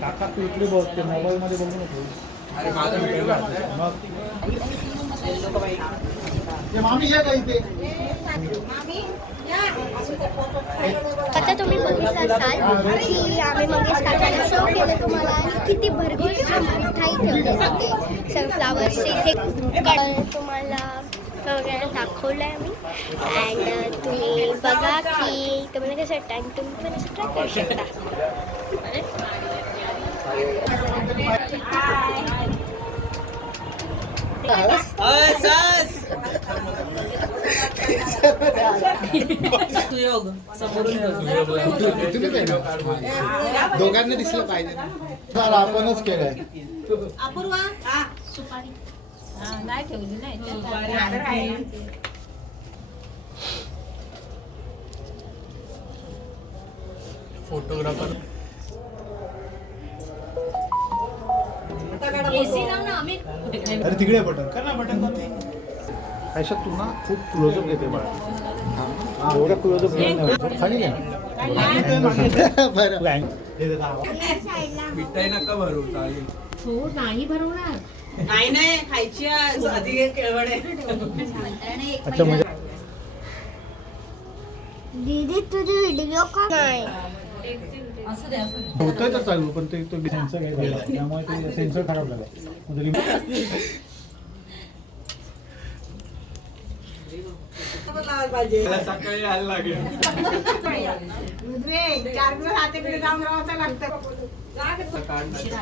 काका तू इकडे बघ, ते मोबाईल मध्ये बघू नको. अरे माझा व्हिडिओ मामी या काही ते आता तुम्ही बघितलं असाल की आम्ही मंगेश काकाने शो केलं तुम्हाला आणि किती भरघोस मिठाई ठेवले जाते सनफ्लावरचे इथे तुम्हाला वगैरे दाखवलं आहे आम्ही. अँड तुम्ही बघा की तुम्हाला कसं वाटतं आणि तुम्ही पण असं ट्राय करू शकता. दोघांना दिसलं पाहिजे. आपणच केलंय. अपूर्वा सुपारी नाही ठेवली नाही. फोटोग्राफर अरे तिकडे बटन कर ना, बटन ऐशा तू ना खूप क्लोजअप घेते बाळा. एवढा क्लोजअप खाली घे मिठाई नका भरू. हो नाही भरवणार. नाही खायची आधी केळवण अच्छा म्हणजे दीदी तुझी व्हिडिओ का नाही होतंय तर चालू, पण ते तो सेन्सर गेला त्यामुळे ते सेन्सर खराब झाला. सकाळी यायला लागेल. 4 दिवस हातेकडे जाऊन राहावं लागतं.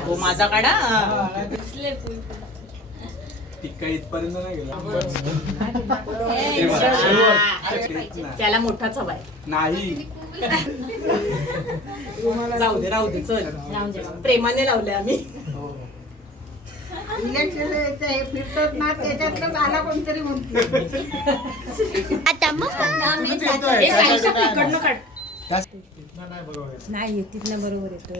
हो माझा काढा. टिक्का इथपर्यंत नाही गेला. त्याला मोठाच हवाय. नाही जाऊ दे राहू दे चल. प्रेमाने लावले आम्ही. हे फिरतात ना त्याच्यातलं आला कोणतरी म्हणतो. आता मग इकडनं काढ. नाही तिथनं बरोबर येतो.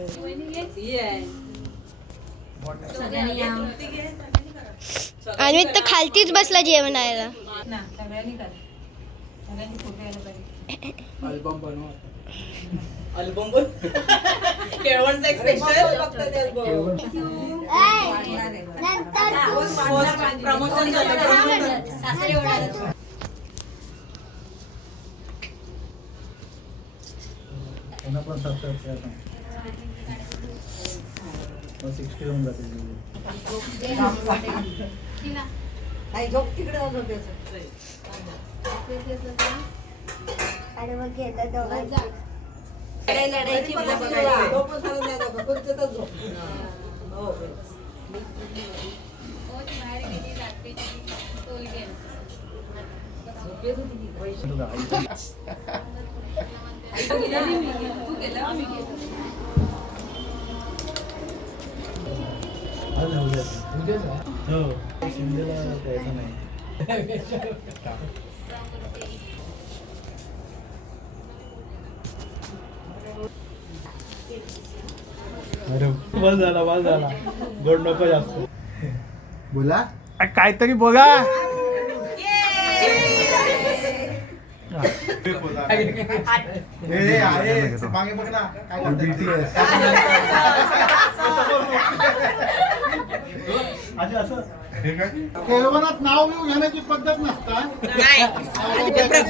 आणि तर खालतीच बसला जेवणाला. अल्बम बनवा. अल्बम बोल. केळवणचा एक स्पेशल फक्त ते अल्बम. प्रमोशन झालं. पण सबस्क्राईब करा. 60 होऊन जाते. आणि मग घेतात दोघांची लढायची मला शिंदेला द्यायचं नाही. अरे बस झाला गोड नको जास्त. बोला काहीतरी बोला. मागे बघ ना केळवणात नाव घेऊ घेण्याची पद्धत नसता.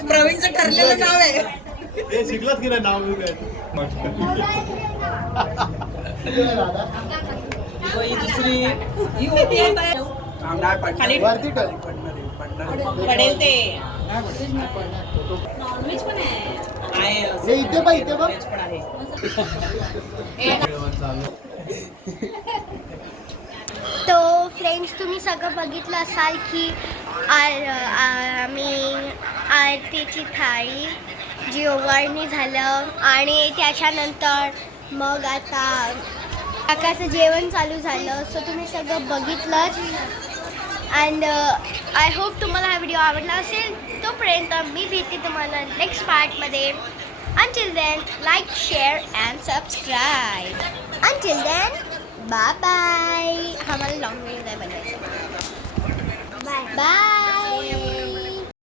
प्रवीणचं ठरलेलं नाव आहे. हे शिकलंच की नाव घेऊ दुसरी ही होती वरती पडेल ते. नॉनव्हेज पण आहे. इथे बघ इथे बघ. तो फ्रेंड्स तुम्ही सगळं बघितलं असाल की आम्ही आरतीची थाळी जी ओवाळणी झालं आणि त्याच्यानंतर मग आता काकाचं जेवण चालू झालं. सो तुम्ही सगळं बघितलंच. अँड आय होप तुम्हाला हा व्हिडिओ आवडला असेल. तोपर्यंत मी भेटते तुम्हाला नेक्स्ट पार्टमध्ये. Until then, like, share and subscribe. Until then, bye bye. हमारा लॉन्ग वीडियो बनाएंगे. बाय. बाय